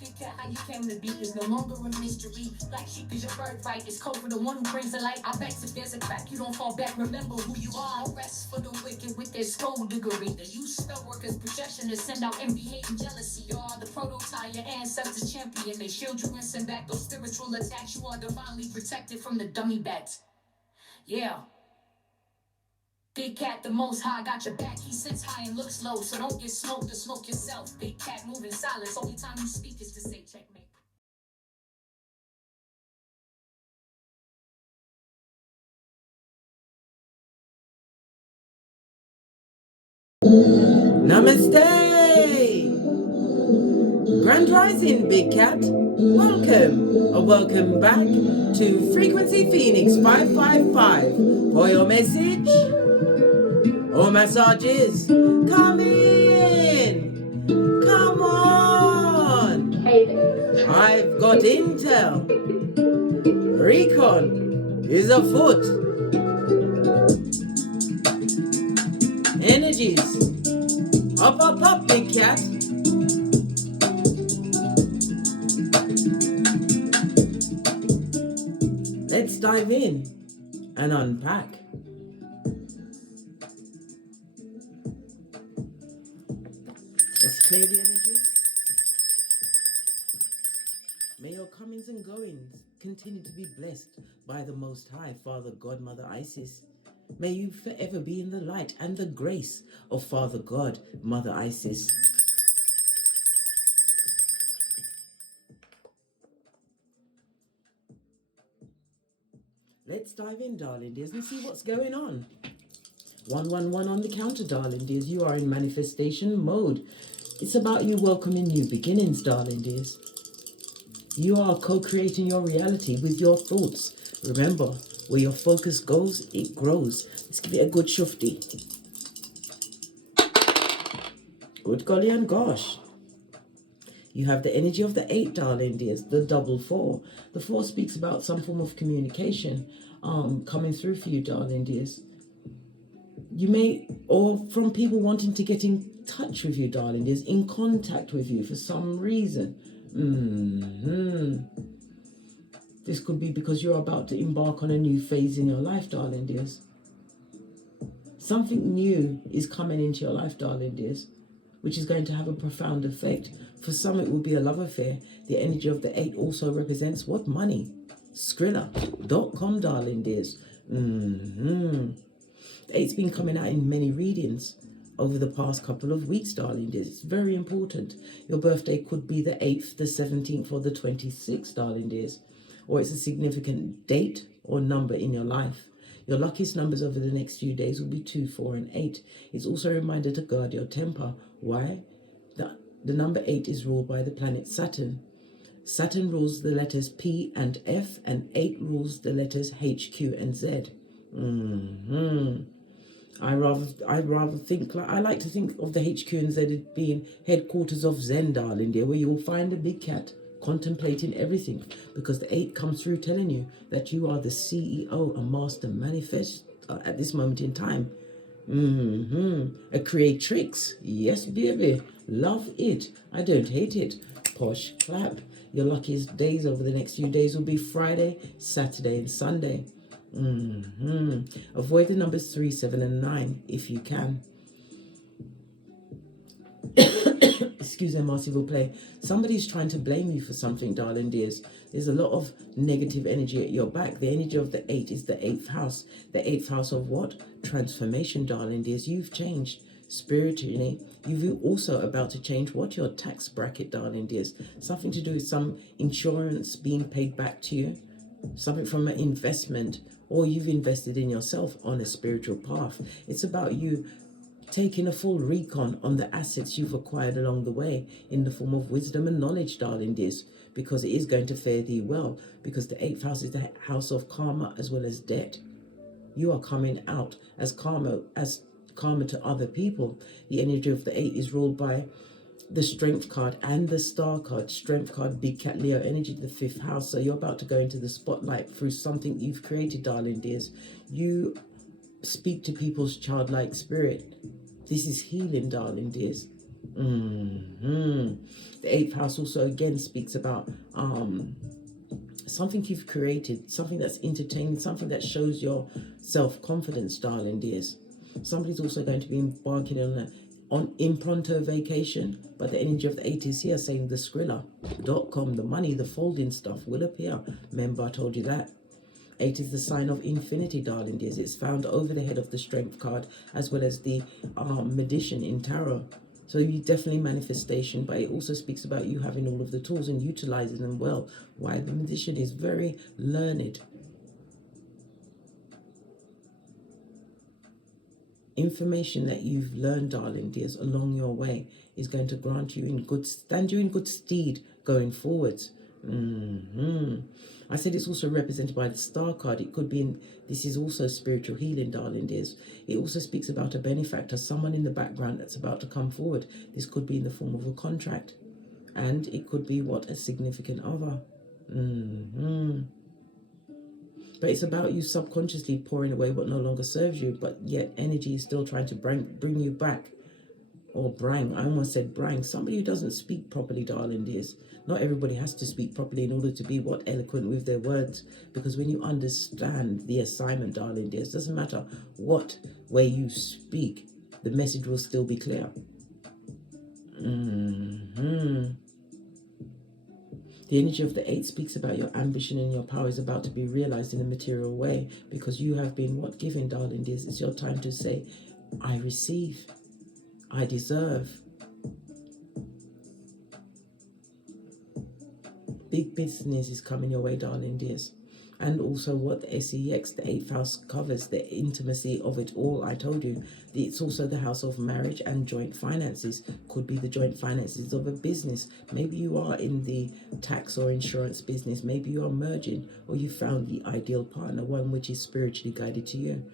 Big cat, how you came to be is no longer a mystery. Black sheep is your birthright. It's code for the one who brings the light. I bet if there's a crack, you don't fall back. Remember who you are. No rest for the wicked with their skullduggery. The use spell workers' projection to send out envy, hate, and jealousy. You are the prototype, your ancestors champion. They shield you and send back those spiritual attacks. You are divinely protected from the dummy bats. Yeah. Big cat, the most high, got your back. He sits high and looks low, so don't get smoked or smoke yourself. Big cat moving silence. Only time you speak is to say checkmate. Namaste! Grand Rising, Big Cat. Welcome, or welcome back to Frequency Phoenix 555 for your message or massages. Come in! Come on! I've got intel. Recon is afoot. Energies. Up, Big Cat. Let's dive in and unpack. Let's clear the energy. May your comings and goings continue to be blessed by the Most High, Father God, Mother Isis. May you forever be in the light and the grace of Father God, Mother Isis. Let's dive in, darling dears, and see what's going on. 111 on the counter, darling dears. You are in manifestation mode. It's about you welcoming new beginnings, darling dears. You are co-creating your reality with your thoughts. Remember, where your focus goes, it grows. Let's give it a good shufti. Good golly and gosh. You have the energy of the 8, darling dears, the double 4. The 4 speaks about some form of communication coming through for you, darling dears. You may, or from people wanting to get in touch with you, darling dears, in contact with you for some reason. This could be because you're about to embark on a new phase in your life, darling dears. Something new is coming into your life, darling dears, which is going to have a profound effect. For some, it will be a love affair. The energy of the 8 also represents what? Money. Skrilla.com, darling dears. The 8's been coming out in many readings over the past couple of weeks, darling dears. It's very important. Your birthday could be the 8th, the 17th, or the 26th, darling dears. Or it's a significant date or number in your life. Your luckiest numbers over the next few days will be 2, 4, and 8. It's also a reminder to guard your temper. Why? The number 8 is ruled by the planet Saturn. Saturn rules the letters P and F, and 8 rules the letters H, Q, and Z. I like to think of the HQ and Z as being headquarters of Zen, darling dear, where you will find a big cat contemplating everything, because the 8 comes through telling you that you are the CEO, a master manifest at this moment in time. A creatrix. Yes, baby. Love it. I don't hate it. Posh clap. Your luckiest days over the next few days will be Friday, Saturday, and Sunday. Avoid the numbers 3, 7, and 9 if you can. Excuse me, s'il vous plaît. Somebody's trying to blame you for something, darling dears. There's a lot of negative energy at your back. The energy of the 8 is the 8th house. The 8th house of what? Transformation, darling dears. You've changed spiritually. You've also about to change what? Your tax bracket, darling dears. Something to do with some insurance being paid back to you. Something from an investment, or you've invested in yourself on a spiritual path. It's about you taking a full recon on the assets you've acquired along the way in the form of wisdom and knowledge, darling dears, because it is going to fare thee well, because the 8th house is the house of karma as well as debt. You are coming out as karma to other people. The energy of the 8 is ruled by the strength card and the star card. Strength card, big cat Leo energy, the 5th house. So you're about to go into the spotlight through something you've created, darling dears. You speak to people's childlike spirit. This is healing, darling dears. The 8th house also again speaks about something you've created, something that's entertaining, something that shows your self-confidence, darling dears. Somebody's also going to be embarking on impronto vacation, but the energy of the 8 is here saying the Skrilla.com, the money, the folding stuff will appear. Remember, I told you that. 8 is the sign of infinity, darling dears. It's found over the head of the strength card, as well as the magician in tarot. So you definitely manifestation, but it also speaks about you having all of the tools and utilizing them well. Why the magician is very learned. Information that you've learned, darling dears, along your way is going to grant you stand you in good stead going forwards. I said it's also represented by the star card. It could be this is also spiritual healing, darling dears. It also speaks about a benefactor, someone in the background that's about to come forward. This could be in the form of a contract, and it could be a significant other. But it's about you subconsciously pouring away what no longer serves you, but yet energy is still trying to bring you back. Or brang, I almost said brang. Somebody who doesn't speak properly, darling dears. Not everybody has to speak properly in order to be eloquent with their words. Because when you understand the assignment, darling dears, doesn't matter what way you speak, the message will still be clear. The energy of the 8 speaks about your ambition and your power is about to be realized in a material way, because you have been given, darling dears. It's your time to say, I receive, I deserve. Big business is coming your way, darling dears. And also what the SEX, the 8th house, covers, the intimacy of it all. I told you, it's also the house of marriage and joint finances. Could be the joint finances of a business. Maybe you are in the tax or insurance business. Maybe you are merging, or you found the ideal partner, one which is spiritually guided to you.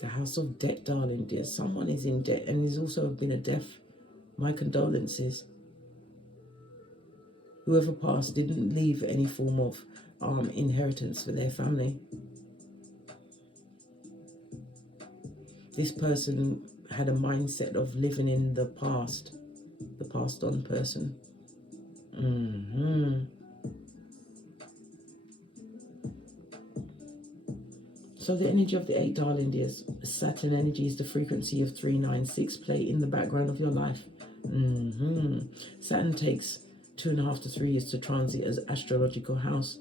The house of debt, darling dear. Someone is in debt and there's also been a death. My condolences. Whoever passed didn't leave any form of inheritance for their family. This person had a mindset of living in the past on person. So the energy of the 8, darling dears, Saturn energy is the frequency of 396. Play in the background of your life. Saturn takes 2.5 to 3 years to transit as astrological house.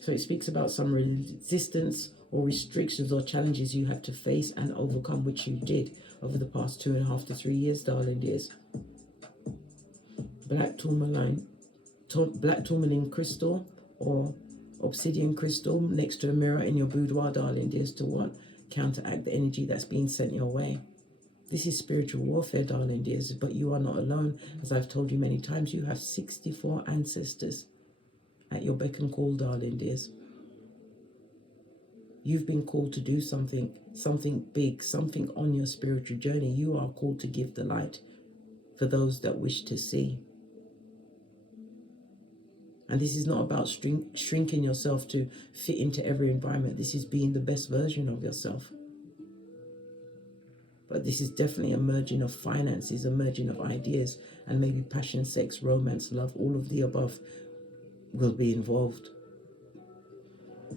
So it speaks about some resistance or restrictions or challenges you had to face and overcome, which you did over the past 2.5 to 3 years, darling dears. Black tourmaline crystal or obsidian crystal next to a mirror in your boudoir, darling dears, to counteract the energy that's being sent your way. This is spiritual warfare, darling dears, but you are not alone. As I've told you many times, you have 64 ancestors at your beck and call, darling dears. You've been called to do something big, something on your spiritual journey. You are called to give the light for those that wish to see. And this is not about shrinking yourself to fit into every environment. This is being the best version of yourself. But this is definitely a merging of finances, a merging of ideas, and maybe passion, sex, romance, love, all of the above will be involved.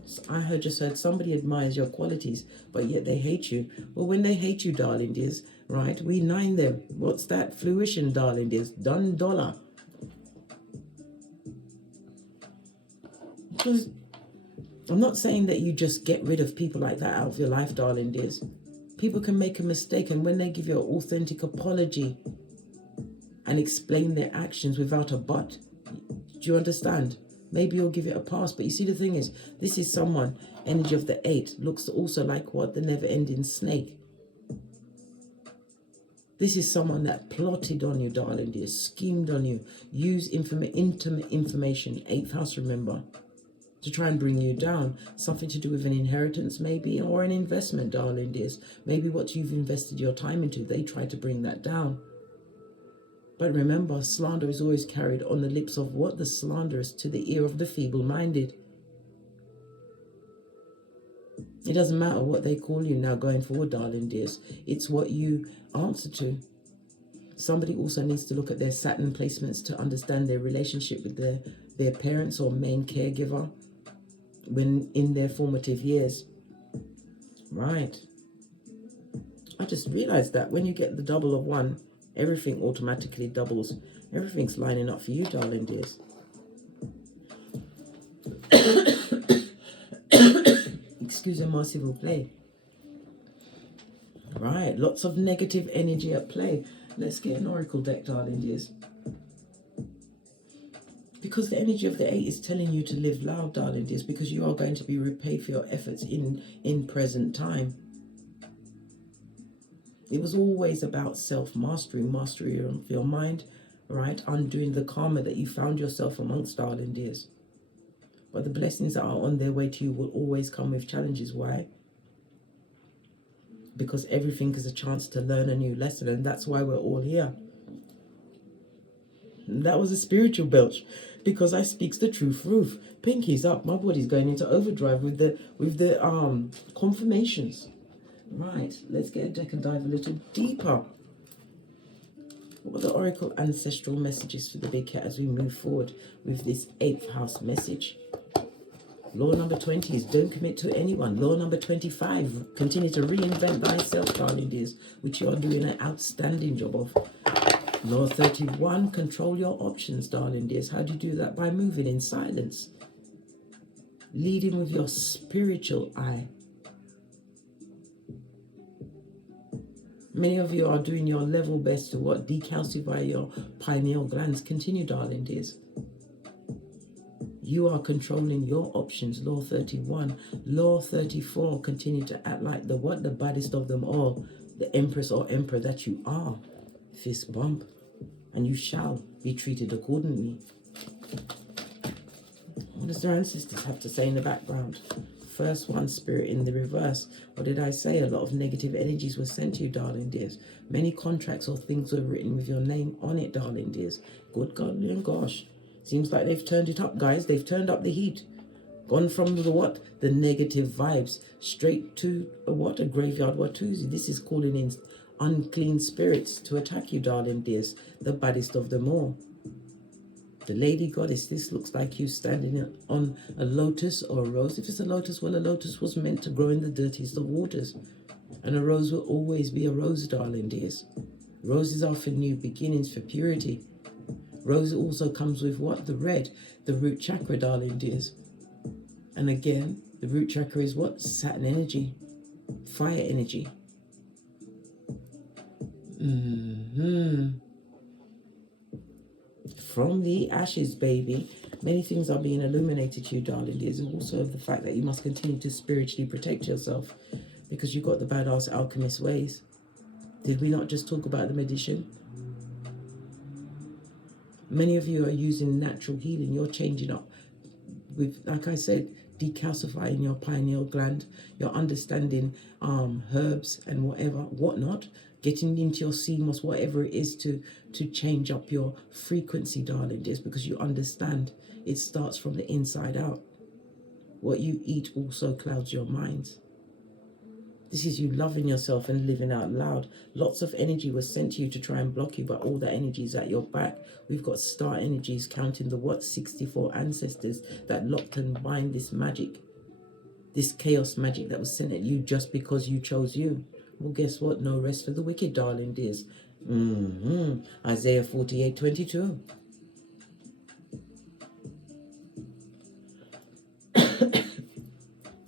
So I just heard somebody admires your qualities, but yet they hate you. Well, when they hate you, darling dears, right, we nine them. What's that? Fruition, darling dears. Done dollar. Because I'm not saying that you just get rid of people like that out of your life, darling dears. People can make a mistake, and when they give you an authentic apology and explain their actions without a but, do you understand? Maybe you'll give it a pass. But you see, the thing is, this is someone, energy of the 8, looks also like the never-ending snake. This is someone that plotted on you, darling dear, schemed on you, used intimate information, 8th house, remember, to try and bring you down. Something to do with an inheritance maybe, or an investment, darling dears. Maybe what you've invested your time into, they try to bring that down. But remember, slander is always carried on the lips of the slanderous to the ear of the feeble-minded. It doesn't matter what they call you now going forward, darling dears. It's what you answer to. Somebody also needs to look at their Saturn placements to understand their relationship with their parents or main caregiver when in their formative years. Right. I just realized that when you get the double of one, everything automatically doubles. Everything's lining up for you, darling dears. Excusez-moi s'il vous plaît. Right, lots of negative energy at play. Let's get an oracle deck, darling dears. Because the energy of the 8 is telling you to live loud, darling dears, because you are going to be repaid for your efforts in present time. It was always about self-mastery, mastery of your mind, right? Undoing the karma that you found yourself amongst, darling dears. But the blessings that are on their way to you will always come with challenges. Why? Because everything is a chance to learn a new lesson, and that's why we're all here. And that was a spiritual belch, because I speaks the truth roof. Pinky's up. My body's going into overdrive with the confirmations. Right, let's get a deck and dive a little deeper. What are the oracle ancestral messages for the big cat as we move forward with this 8th house message? Law number 20 is don't commit to anyone. Law number 25, continue to reinvent thyself, darling dears, which you are doing an outstanding job of. Law 31, control your options, darling dears. How do you do that? By moving in silence. Leading with your spiritual eye. Many of you are doing your level best to what? Decalcify your pineal glands. Continue, darling dears. You are controlling your options. Law 31. Law 34. Continue to act like the what? The baddest of them all. The empress or emperor that you are. Fist bump. And you shall be treated accordingly. What does their ancestors have to say in the background? First one, spirit in the reverse. What did I say? A lot of negative energies were sent to you, darling dears. Many contracts or things were written with your name on it, darling dears. Good golly and gosh. Seems like they've turned it up, guys. They've turned up the heat. Gone from the what? The negative vibes straight to a what? A graveyard Watusi. This is calling in unclean spirits to attack you, darling dears. The baddest of them all. The lady goddess, this looks like you standing on a lotus or a rose. If it's a lotus, well, a lotus was meant to grow in the dirtiest of waters. And a rose will always be a rose, darling dears. Roses are for new beginnings, for purity. Rose also comes with what? The red, the root chakra, darling dears. And again, the root chakra is what? Saturn energy, fire energy. From the ashes, baby. Many things are being illuminated to you, darling dears. And also the fact that you must continue to spiritually protect yourself, because you've got the badass alchemist ways. Did we not just talk about the magician? Many of you are using natural healing. You're changing up with, like I said, decalcifying your pineal gland. You're understanding herbs and whatnot. Getting into your CMOS, whatever it is, to change up your frequency, darling dears, because you understand it starts from the inside out. What you eat also clouds your minds. This is you loving yourself and living out loud. Lots of energy was sent to you to try and block you, but all that energy is at your back. We've got star energies counting the what? 64 ancestors that locked and bind this magic. This chaos magic that was sent at you just because you chose you. Well, guess what? No rest for the wicked, darling dears. Isaiah 48:22.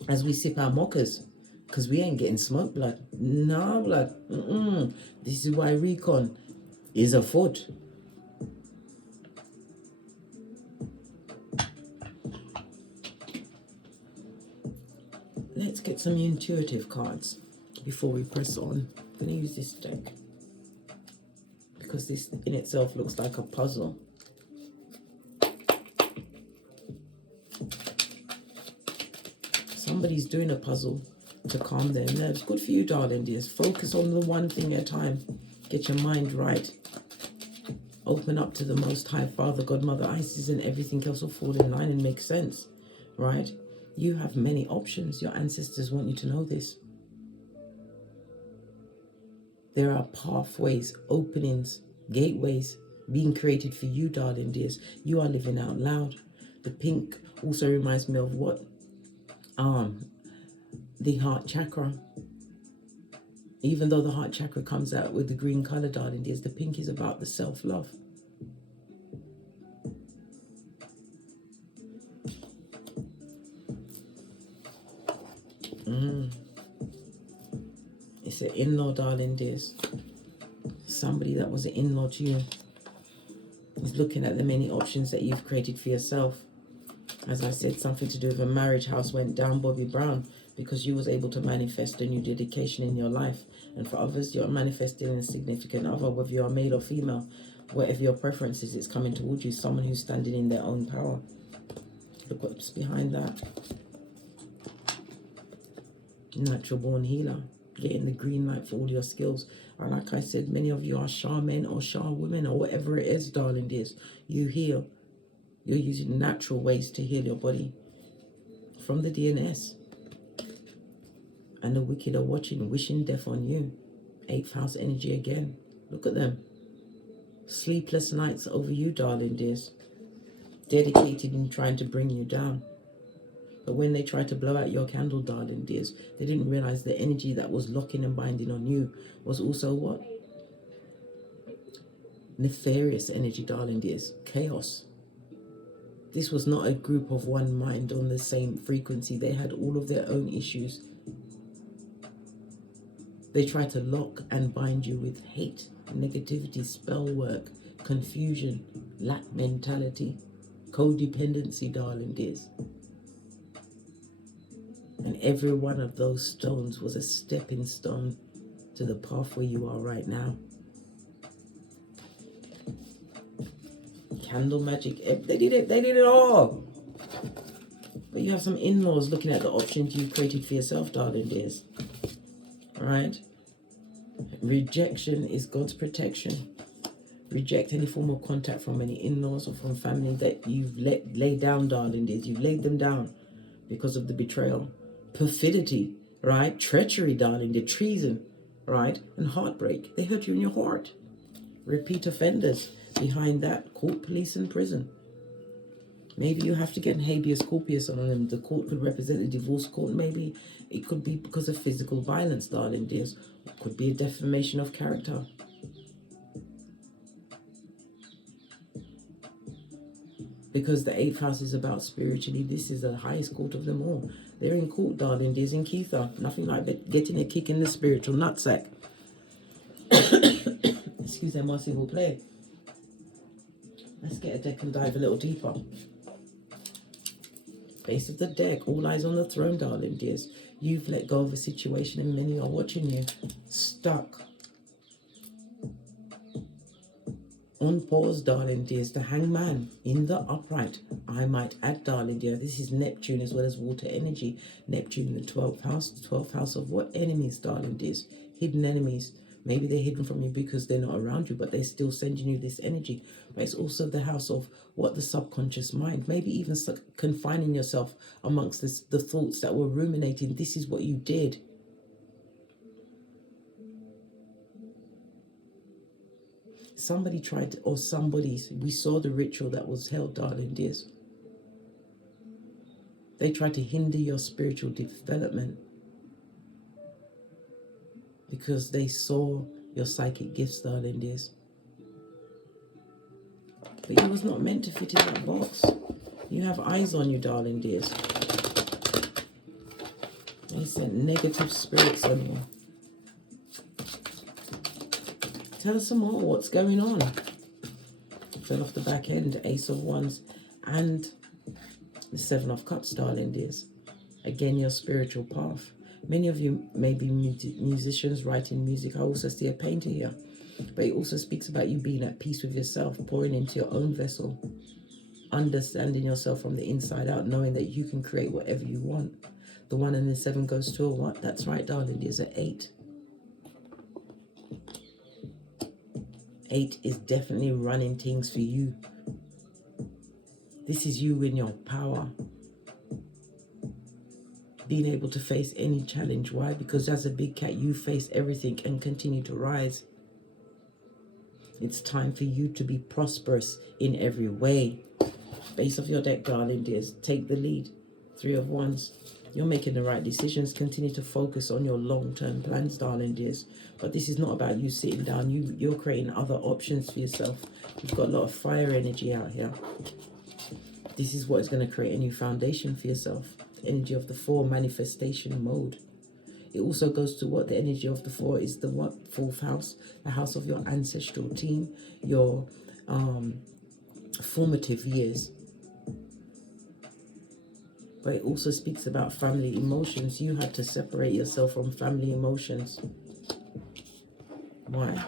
As we sip our mockers, because we ain't getting smoke blood. No blood. This is why recon is afoot. Let's get some intuitive cards before we press on. I'm going to use this deck because this in itself looks like a puzzle. Somebody's doing a puzzle to calm their nerves. Good for you, darling dears. Focus on the one thing at a time. Get your mind right. Open up to the Most High Father, God, Mother, Isis, and everything else will fall in line and make sense, right? You have many options. Your ancestors want you to know this. There are pathways, openings gateways being created for you, darling dears. You are living out loud. The pink also reminds me of what? The heart chakra. Even though the heart chakra comes out with the green color, darling dears, the pink is about the self-love. It's an in-law, darling dears. Somebody that was an in-law to you is looking at the many options that you've created for yourself. As I said, something to do with a marriage house went down, Bobby Brown, because you was able to manifest a new dedication in your life. And for others, you're manifesting a significant other, whether you're male or female, whatever your preference is, it's coming towards you. Someone who's standing in their own power. Look what's behind that. Natural born healer, getting the green light for all your skills. And like I said, many of you are shaman or women or whatever it is, darling dears. You heal. You're using natural ways to heal your body from the DNS. And the wicked are watching, wishing death on you. 8th house energy again. Look at them. Sleepless nights over you, darling dears. Dedicated in trying to bring you down. But when they tried to blow out your candle, darling dears, they didn't realize the energy that was locking and binding on you was also what? Nefarious energy, darling dears. Chaos. This was not a group of one mind on the same frequency. They had all of their own issues. They tried to lock and bind you with hate, negativity, spell work, confusion, lack mentality, codependency, darling dears. And every one of those stones was a stepping stone to the path where you are right now. Candle magic, they did it all. But you have some in-laws looking at the options you've created for yourself, darling dears. All right? Rejection is God's protection. Reject any form of contact from any in-laws or from family that you've laid down, darling dears. You've laid them down because of the betrayal. Perfidy, right? Treachery, darling dear. Treason, right? And heartbreak. They hurt you in your heart. Repeat offenders. Behind that, court, police, and prison. Maybe you have to get an habeas corpus on them. The court could represent the divorce court. Maybe it could be because of physical violence, darling dears. It could be a defamation of character. Because the 8th house is about spiritually, this is the highest court of them all. They're in court, darling dears, in Keitha. Nothing like getting a kick in the spiritual nutsack. Excuse me, my single play. Let's get a deck and dive a little deeper. Base of the deck, all eyes on the throne, darling dears. You've let go of a situation and many are watching you. Stuck. On pause, darling dears. The hangman in the upright. I might add, darling dear, this is Neptune as well as water energy. Neptune in the 12th house. The 12th house of what? Enemies, darling dears. Hidden enemies. Maybe they're hidden from you because they're not around you, but they're still sending you this energy. But it's also the house of what? The subconscious mind. Maybe even confining yourself amongst the thoughts that were ruminating. This is what you did. Somebody tried to, or somebody's, we saw the ritual that was held, darling dears. They tried to hinder your spiritual development because they saw your psychic gifts, darling dears. But you was not meant to fit in that box. You have eyes on you, darling dears. They sent negative spirits on you. Tell us some more. What's going on? Fell off the back end. Ace of Wands and the 7 of Cups, darling dears. Again, your spiritual path. Many of you may be musicians writing music. I also see a painter here. But it also speaks about you being at peace with yourself, pouring into your own vessel, understanding yourself from the inside out, knowing that you can create whatever you want. The 1 and the 7 goes to a what? That's right, darling. There's an 8. 8 is definitely running things for you. This is you in your power. Being able to face any challenge. Why? Because as a big cat, you face everything and continue to rise. It's time for you to be prosperous in every way. Base of your deck, darling dears. Take the lead. 3 of Wands. You're making the right decisions. Continue to focus on your long-term plans, darling dears. But this is not about you sitting down. You're creating other options for yourself. You've got a lot of fire energy out here. This is what is going to create a new foundation for yourself. The energy of the 4, manifestation mode. It also goes to what the energy of the 4 is, the what? 4th house, the house of your ancestral team, your formative years. But it also speaks about family emotions. You had to separate yourself from family emotions. Why?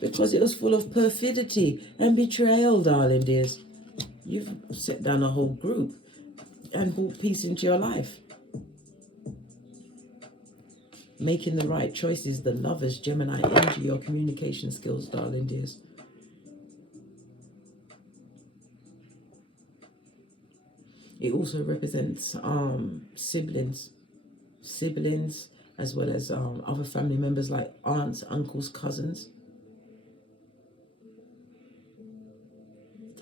Because it was full of perfidy and betrayal, darling dears. You've set down a whole group and brought peace into your life. Making the right choices, the Lovers, Gemini energy, your communication skills, darling dears. It also represents siblings, as well as other family members like aunts, uncles, cousins.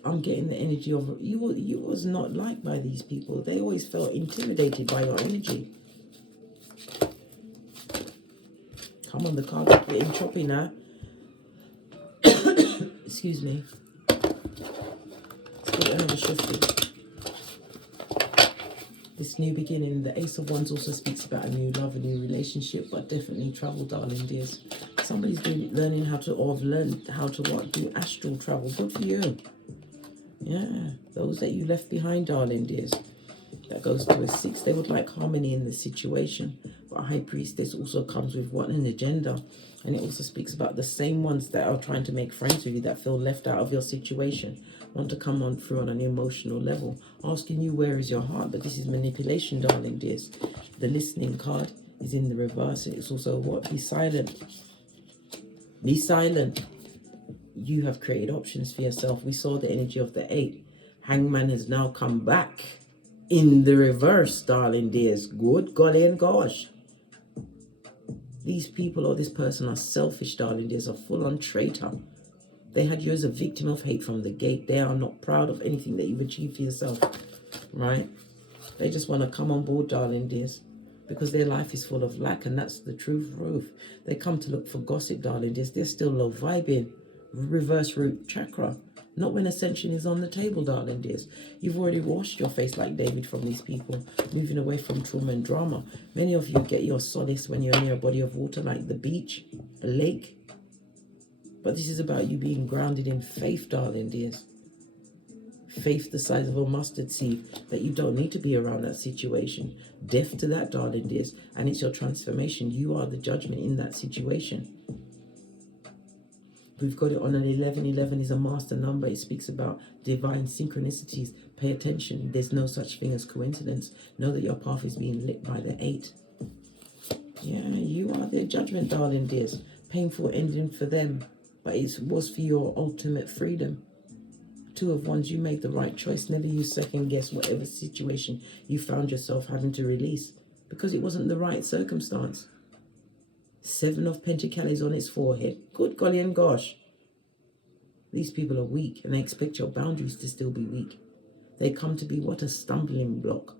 I'm getting the energy of you was not liked by these people. They always felt intimidated by your energy. Come on, the cards are getting choppy now. Excuse me. Let's get another shifty. This new beginning, the Ace of Wands also speaks about a new love, a new relationship, but definitely travel, darling dears. Somebody's been learning how to, or have learned how to what? Do astral travel. Good for you. Yeah, those that you left behind, darling dears. That goes to a 6. They would like harmony in the situation. But a High Priestess also comes with what? An agenda. And it also speaks about the same ones that are trying to make friends with you, that feel left out of your situation, want to come on through on an emotional level, asking you where is your heart. But this is manipulation, darling dears. The listening card is in the reverse. And it's also what? Be silent. Be silent. You have created options for yourself. We saw the energy of the 8. Hangman has now come back in the reverse, darling dears. Good golly and gosh. These people or this person are selfish, darling dears, a full-on traitor. They had you as a victim of hate from the gate. They are not proud of anything that you've achieved for yourself, right? They just want to come on board, darling dears, because their life is full of lack, and that's the truth. They come to look for gossip, darling dears. They're still low vibing. Reverse root chakra. Not when ascension is on the table, darling dears. You've already washed your face like David from these people, moving away from trauma and drama. Many of you get your solace when you're near a body of water like the beach, a lake. But this is about you being grounded in faith, darling dears. Faith the size of a mustard seed, that you don't need to be around that situation. Deaf to that, darling dears. And it's your transformation. You are the judgment in that situation. We've got it on an 11. 11 is a master number. It speaks about divine synchronicities. Pay attention. There's no such thing as coincidence. Know that your path is being lit by the 8. Yeah, you are their judgment, darling dears. Painful ending for them, but it was for your ultimate freedom. 2 of Wands, you made the right choice. Never you second guess whatever situation you found yourself having to release, because it wasn't the right circumstance. 7 of Pentacles on its forehead. Good golly and gosh. These people are weak, and they expect your boundaries to still be weak. They come to be what? A stumbling block.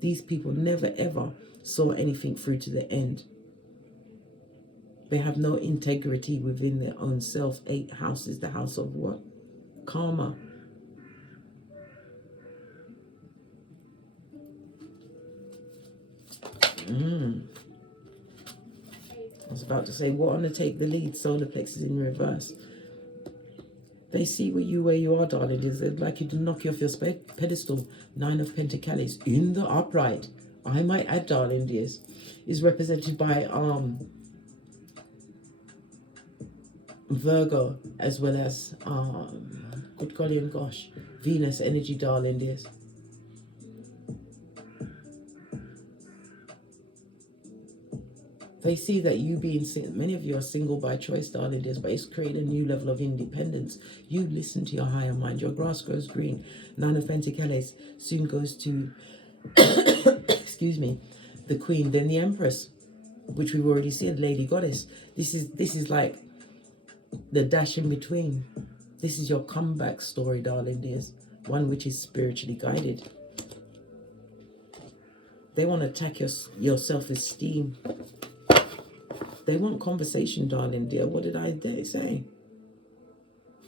These people never ever saw anything through to the end. They have no integrity within their own self. 8 house is the house of what? Karma. I was about to say, what on to take the lead? Solar plexus in reverse. They see where you are, darling. It's like you to knock you off your pedestal. 9 of Pentacles in the upright. I might add, darling dears, is represented by Virgo, as well as good golly and gosh, Venus energy, darling dears. They see that you being single, many of you are single by choice, darling dears, but it's created a new level of independence. You listen to your higher mind. Your grass grows green. 9 of Pentacles soon goes to, excuse me, the Queen, then the Empress, which we've already seen, Lady Goddess. This is like the dash in between. This is your comeback story, darling dears. One which is spiritually guided. They want to attack your self-esteem. They want conversation, darling dear. What did I say?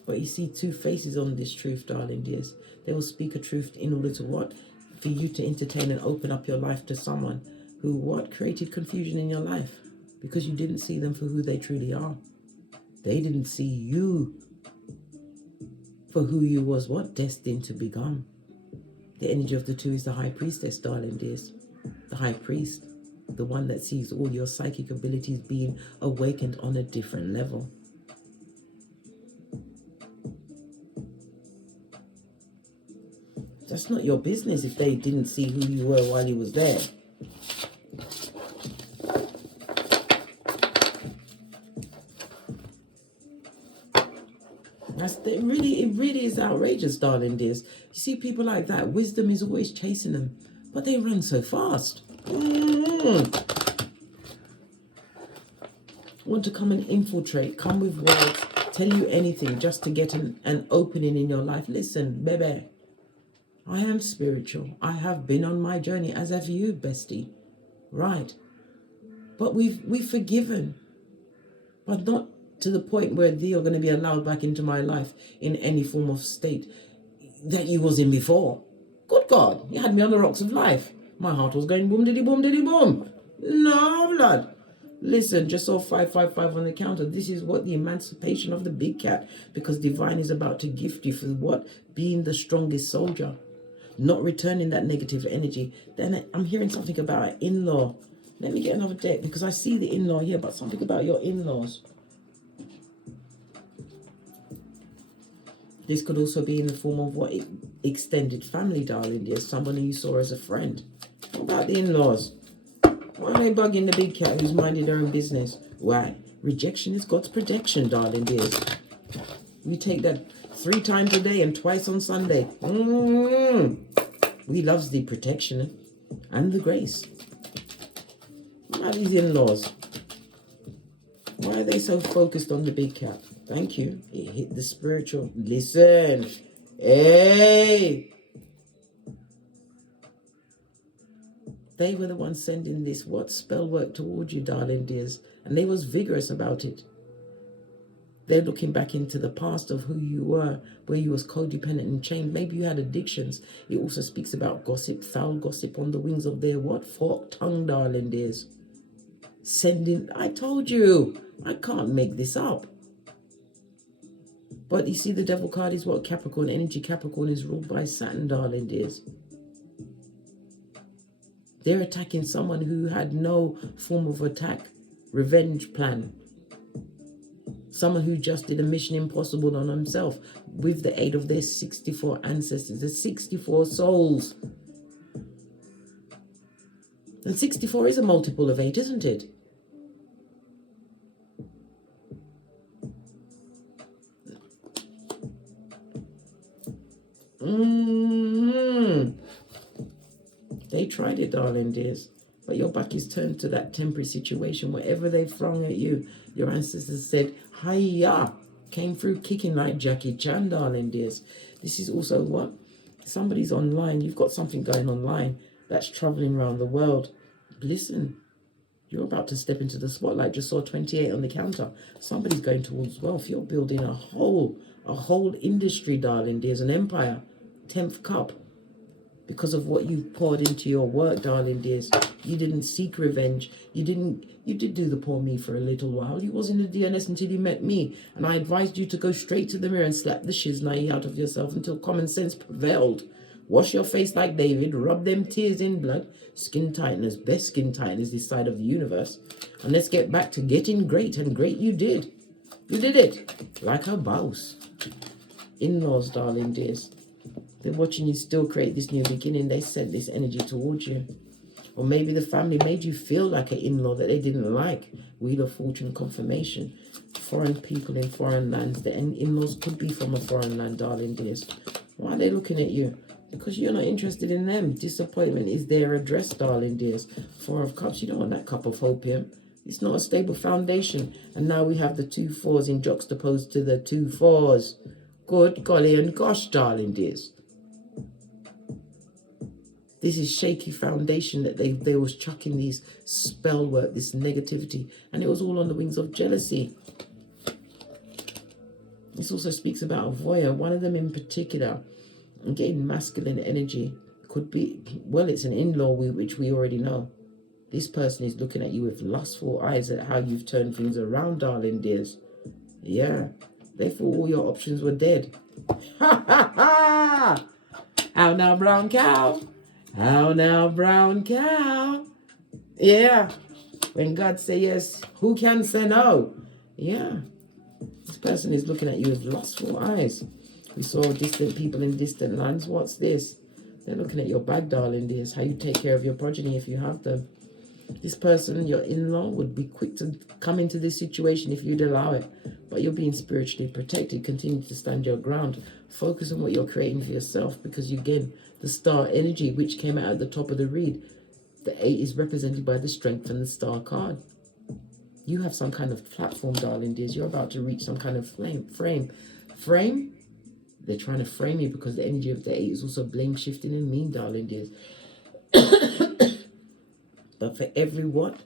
But you see two faces on this truth, darling dears. They will speak a truth in order to what? For you to entertain and open up your life to someone who what? Created confusion in your life. Because you didn't see them for who they truly are. They didn't see you for who you was what? Destined to become. The energy of the two is the High Priestess, darling dears. The High Priest. The one that sees all your psychic abilities being awakened on a different level. That's not your business if they didn't see who you were while you was there. It really is outrageous, darling dears. You see people like that, wisdom is always chasing them, but they run so fast. Want to come and infiltrate, come with words, tell you anything just to get an opening in your life. Listen, baby, I am spiritual. I have been on my journey, as have you, bestie. Right. But we've forgiven. But not to the point where you're going to be allowed back into my life in any form of state that you was in before. Good God, you had me on the rocks of life. My heart was going boom, diddy, boom, diddy, boom. No, blood. Listen, just saw 555 on the counter. This is what the emancipation of the big cat, because divine is about to gift you for what? Being the strongest soldier. Not returning that negative energy. Then I'm hearing something about an in-law. Let me get another deck, because I see the in-law here, but something about your in-laws. This could also be in the form of what? Extended family, darling dear. Somebody you saw as a friend. What about the in-laws? Why are they bugging the big cat who's minding their own business? Why? Rejection is God's protection, darling dears. We take that 3 times a day and twice on Sunday. We loves the protection and the grace. What are these in-laws? Why are they so focused on the big cat? Thank you. It hit the spiritual. Listen. Hey. They were the ones sending this what? Spell work towards you, darling dears. And they was vigorous about it. They're looking back into the past of who you were, where you was codependent and chained. Maybe you had addictions. It also speaks about gossip, foul gossip on the wings of their what? Forked tongue, darling dears. Sending, I told you, I can't make this up. But you see the devil card is what? Capricorn energy. Capricorn is ruled by Saturn, darling dears. They're attacking someone who had no form of attack, revenge plan. Someone who just did a mission impossible on himself with the aid of their 64 ancestors, the 64 souls. And 64 is a multiple of 8, isn't it? They tried it, darling dears. But your back is turned to that temporary situation. Wherever they flung at you, your ancestors said, Hiya! Came through kicking like Jackie Chan, darling dears. This is also what? Somebody's online. You've got something going online that's traveling around the world. Listen, you're about to step into the spotlight. Just saw 28 on the counter. Somebody's going towards wealth. You're building a whole industry, darling dears, an empire. 10th cup. Because of what you poured into your work, darling dears. You didn't seek revenge. You did do the poor me for a little while. You was in the DNS until you met me. And I advised you to go straight to the mirror and slap the shiznai out of yourself until common sense prevailed. Wash your face like David. Rub them tears in blood. Skin tighteners. Best skin tighteners this side of the universe. And let's get back to getting great. And great you did. You did it. Like a boss. In-laws, darling dears. They're watching you still create this new beginning. They sent this energy towards you. Or maybe the family made you feel like an in-law that they didn't like. Wheel of Fortune confirmation. Foreign people in foreign lands. The in-laws could be from a foreign land, darling dears. Why are they looking at you? Because you're not interested in them. Disappointment is their address, darling dears. 4 of Cups. You don't want that cup of opium. It's not a stable foundation. And now we have the 2 4s in juxtaposed to the 2 4s. Good golly and gosh, darling dears. This is shaky foundation that they was chucking these spell work, this negativity. And it was all on the wings of jealousy. This also speaks about a voyeur. One of them in particular, getting masculine energy. Could be, well, it's an in-law, which we already know. This person is looking at you with lustful eyes at how you've turned things around, darling dears. Yeah, they thought all your options were dead. Ha ha ha! How now, brown cow? How now, brown cow? Yeah, when God say yes, who can say no? Yeah, this person is looking at you with lustful eyes. We saw distant people in distant lands. What's this? They're looking at your bag, darling dears. How you take care of your progeny if you have them. This person, your in-law, would be quick to come into this situation if you'd allow it. But you're being spiritually protected. Continue to stand your ground. Focus on what you're creating for yourself. Because again, the star energy, which came out at the top of the read, the 8 is represented by the strength and the star card. You have some kind of platform, darling dears. You're about to reach some kind of frame. Frame? They're trying to frame you because the energy of the 8 is also blame shifting and mean, darling dears. But for every what?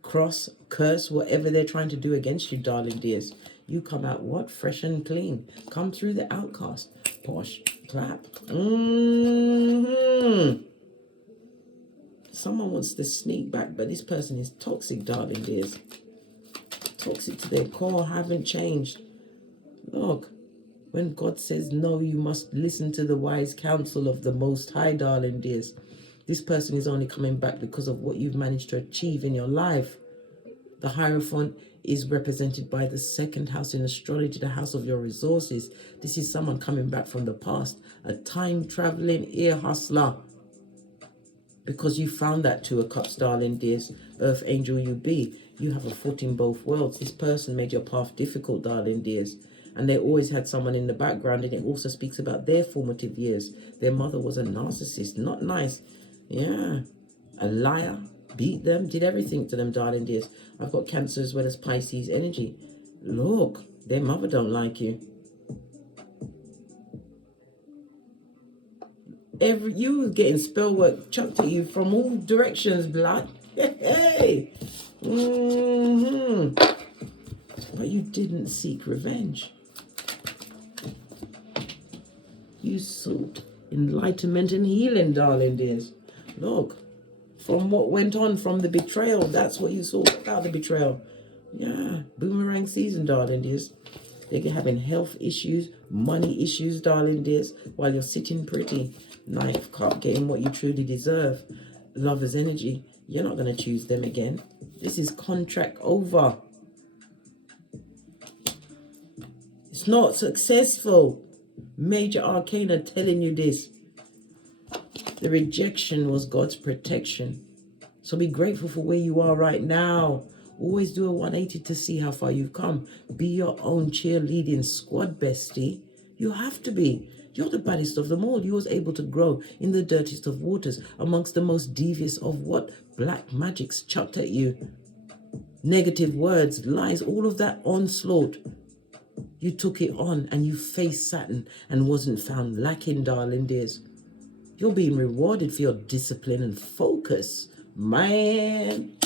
Cross, curse, whatever they're trying to do against you, darling dears, you come out what? Fresh and clean. Come through the outcast. Posh, clap. Someone wants to sneak back, but this person is toxic, darling dears. Toxic to their core, haven't changed. Look, when God says no, you must listen to the wise counsel of the Most High, darling dears. This person is only coming back because of what you've managed to achieve in your life. The Hierophant is represented by the 2nd house in astrology, the house of your resources. This is someone coming back from the past, a time-traveling ear hustler. Because you found that 2 of Cups, darling dears, Earth Angel you be. You have a foot in both worlds. This person made your path difficult, darling dears. And they always had someone in the background, and it also speaks about their formative years. Their mother was a narcissist, not nice. Yeah, a liar, beat them, did everything to them, darling dears. I've got Cancer as well as Pisces energy. Look, their mother don't like you. You getting spell work chucked at you from all directions, blood. Hey. But you didn't seek revenge. You sought enlightenment and healing, darling dears. Look, from what went on from the betrayal, that's what you saw about the betrayal. Yeah, boomerang season, darling dears. They're having health issues, money issues, darling dears, while you're sitting pretty. 9 of Cups, getting what you truly deserve. Lover's energy, you're not going to choose them again. This is contract over. It's not successful. Major Arcana telling you this. The rejection was God's protection. So be grateful for where you are right now. Always do a 180 to see how far you've come. Be your own cheerleading squad, bestie. You have to be. You're the baddest of them all. You was able to grow in the dirtiest of waters amongst the most devious of what? Black magics chucked at you. Negative words, lies, all of that onslaught. You took it on and you faced Saturn and wasn't found lacking, darling dears. You're being rewarded for your discipline and focus, man.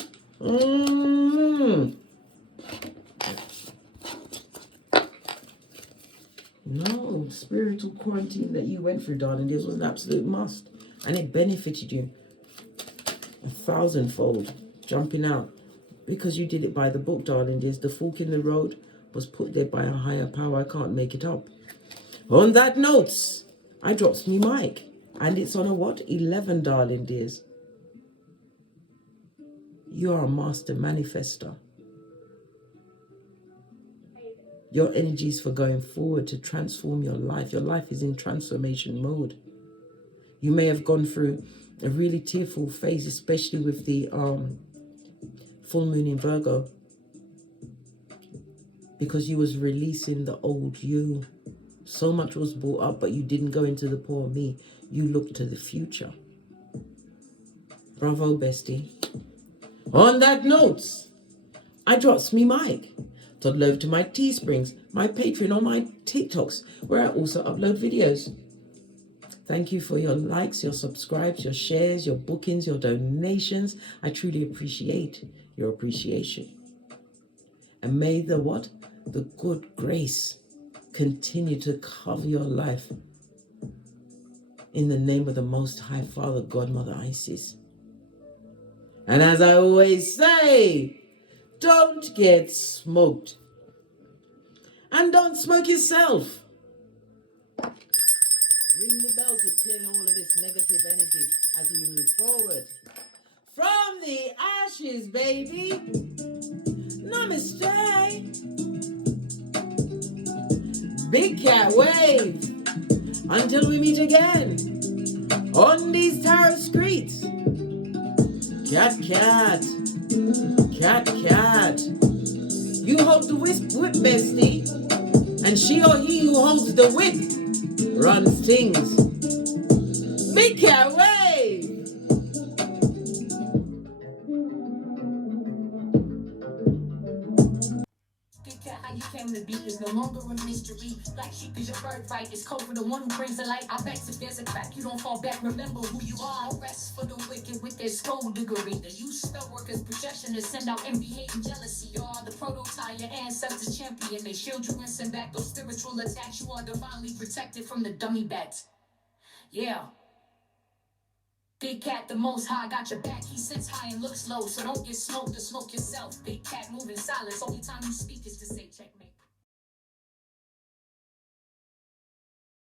No, spiritual quarantine that you went through, darling dears, was an absolute must. And it benefited you 1,000-fold, jumping out. Because you did it by the book, darling dears. The fork in the road was put there by a higher power. I can't make it up. On that note, I dropped me mic. And it's on a what? 11, darling dears. You are a master manifester. Your energies for going forward to transform your life. Your life is in transformation mode. You may have gone through a really tearful phase, especially with the full moon in Virgo. Because you was releasing the old you. So much was brought up, but you didn't go into the poor me. You looked to the future. Bravo, bestie. On that note, I drops me mic. Toddle over to my Teesprings, my Patreon, or my TikToks, where I also upload videos. Thank you for your likes, your subscribes, your shares, your bookings, your donations. I truly appreciate your appreciation. And may the what? The good grace continue to cover your life. In the name of the Most High Father, God, Mother Isis. And as I always say, don't get smoked. And don't smoke yourself. Ring the bell to clear all of this negative energy as we move forward. From the ashes, baby. Namaste. Big cat wave. Until we meet again on these tarot streets. Cat, cat. Cat, cat. You hold the whip, bestie. And she or he who holds the whip runs things. Big cat wave. How you came to be is no longer a mystery. Black sheep is your birthright. It's code for the one who brings the light. I bet if there's a crack, you don't fall back. Remember who you are. No rest for the wicked with their skullduggery. The use spell workers' projection to send out envy, hate, and jealousy. You are the prototype, your ancestors champion. They shield you and send back those spiritual attacks. You are divinely protected from the dummy bats. Yeah. Big cat, the most high, got your back. He sits high and looks low, so don't get smoked or smoke yourself. Big cat, moving silence. Only time you speak is to say checkmate.